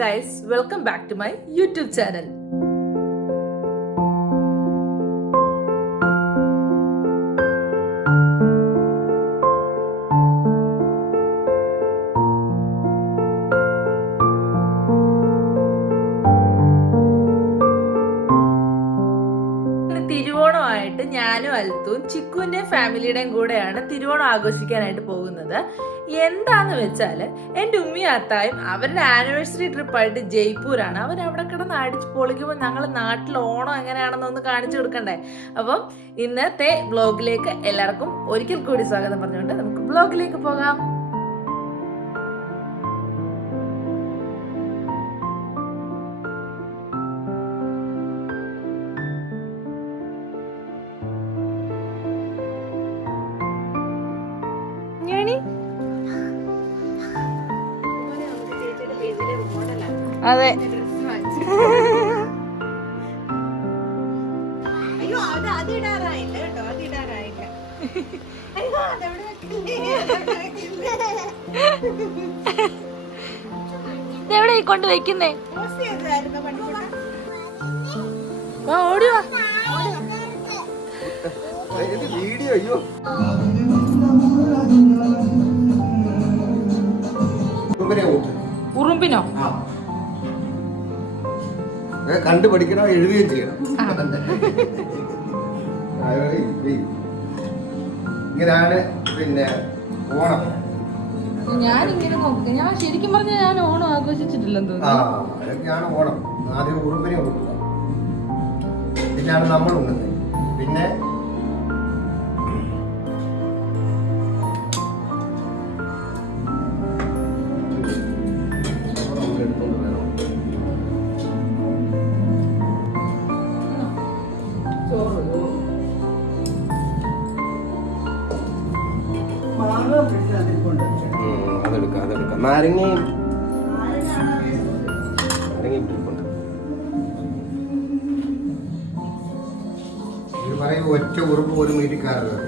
guys, welcome back to my YouTube channel. തിരുവോണമായിട്ട് ഞാനും അൽത്തും ചിക്കുവിൻ്റെയും ഫാമിലിയുടെയും കൂടെയാണ് തിരുവോണം ആഘോഷിക്കാനായിട്ട് പോകുന്നത്. എന്താന്ന് വെച്ചാൽ എൻ്റെ ഉമ്മിയും അത്തായും അവരുടെ ആനിവേഴ്സറി ട്രിപ്പായിട്ട് ജയ്പൂരാണ്. അവരവിടെ കിടന്ന് അടിച്ച് പൊളിക്കുമ്പോൾ ഞങ്ങൾ നാട്ടിൽ ഓണം എങ്ങനെയാണെന്നൊന്ന് കാണിച്ചു കൊടുക്കണ്ടേ. അപ്പം ഇന്നത്തെ വ്ലോഗിലേക്ക് എല്ലാവർക്കും ഒരിക്കൽ കൂടി സ്വാഗതം പറഞ്ഞുകൊണ്ട് നമുക്ക് വ്ലോഗിലേക്ക് പോകാം. അതെ, ഇതെവിടെ കൊണ്ട് വെക്കുന്നേ? ഓടിവാ വീഡിയോ. അയ്യോ, ഉറുമ്പിനോ? കണ്ടുപഠിക്കണം, എഴുതുകയും ചെയ്യണം. ഇങ്ങനെയാണ് പിന്നെ ഓണം. ഞാനിങ്ങനെ നോക്കുക, ഞാൻ ശരിക്കും പറഞ്ഞ ഞാൻ ഓണം ആഘോഷിച്ചിട്ടില്ലെന്ന് തോന്നുന്നു. അതൊക്കെയാണ് ഓണം. ആദ്യം ഉറുമ്പിനെ കൊടുക്കുക, പിന്നെയാണ് നമ്മൾ ഉണ്ണുന്നത്. പിന്നെ അതെടുക്കാം. നാരങ്ങയും ഇട്ടിട്ടുണ്ട്. ഇത് പറയും ഒറ്റ ഉറുമ്പ് പോലും വീട്ടിൽ കയറരുത്.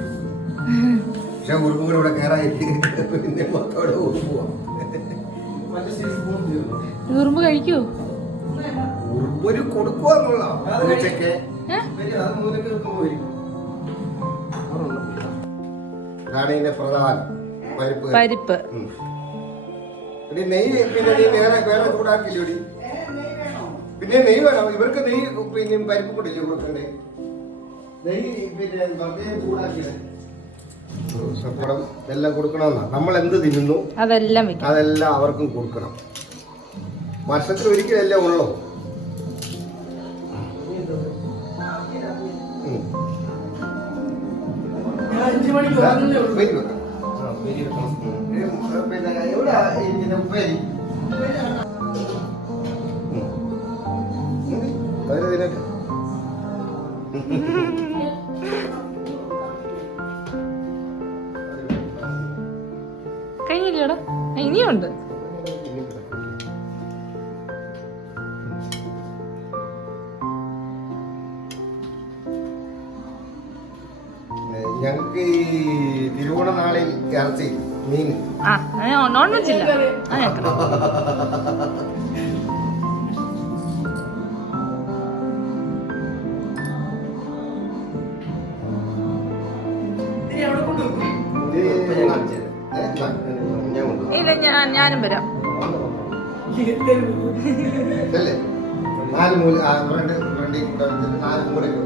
പക്ഷെ ഉറുമ്പ് കൂടെ ഇവിടെ കയറാതിരിക്കും. പിന്നെ മൊത്തോടെ ഉറുമ്പ് പോവാം. ഉറുമ്പ് കഴിക്കൂ? ഉറുമ്പൊരു കൊടുക്കുവാന്നുള്ള ഇതാണ് ഇതിന്റെ പ്രധാനം. പരിപ്പ്. നെയ്യ് പിന്നെ വേറെ ചൂടാക്കില്ലേ? പിന്നെ നെയ്യ് വേണം. ഇവർക്ക് നെയ്യ് പിന്നെ പരിപ്പ് കൂടില്ലേ കൊടുക്കണ്ടേ? നെയ്യ് പിന്നെ ചൂടാക്കിയത് സപ്പടം എല്ലാം കൊടുക്കണമെന്നാ. നമ്മൾ എന്ത് തിന്നുന്നു അതെല്ലാം അവർക്കും കൊടുക്കണം. വർഷത്തിൽ ഒരിക്കലല്ലേ ഉള്ളൂ. കഴിഞ്ഞില്ലേടാ? ഇനിയുണ്ട്. ഞങ്ങൾക്ക് ഈ തിരുവോണ നാളിൽ ഇറച്ചി, മീൻ, നോൺ വെജ് ഇല്ല. ഇല്ല, ഞാനും വരാം. അല്ലേ? 4 മൂല 4 മൂലയ്ക്ക്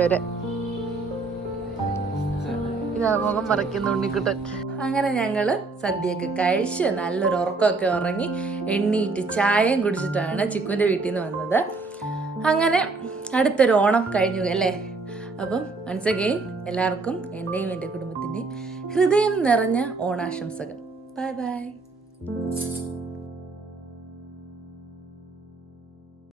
വരെ ഇതാ മുഖം മറയ്ക്കുന്ന ഉണ്ണിക്കുട്ടൻ. അങ്ങനെ ഞങ്ങള് സദ്യയൊക്കെ കഴിച്ച് നല്ലൊരു ഉറക്കമൊക്കെ ഉറങ്ങി എണ്ണീറ്റ് ചായയും കുടിച്ചിട്ടാണ് ചിക്കുവിൻ്റെ വീട്ടിൽ നിന്ന് വന്നത്. അങ്ങനെ അടുത്തൊരു ഓണം കഴിഞ്ഞു അല്ലേ. അപ്പം വൺസ് അഗെയിൻ എല്ലാവർക്കും എൻ്റെയും എൻ്റെ കുടുംബത്തിൻ്റെയും ഹൃദയം നിറഞ്ഞ ഓണാശംസകൾ. Bye bye.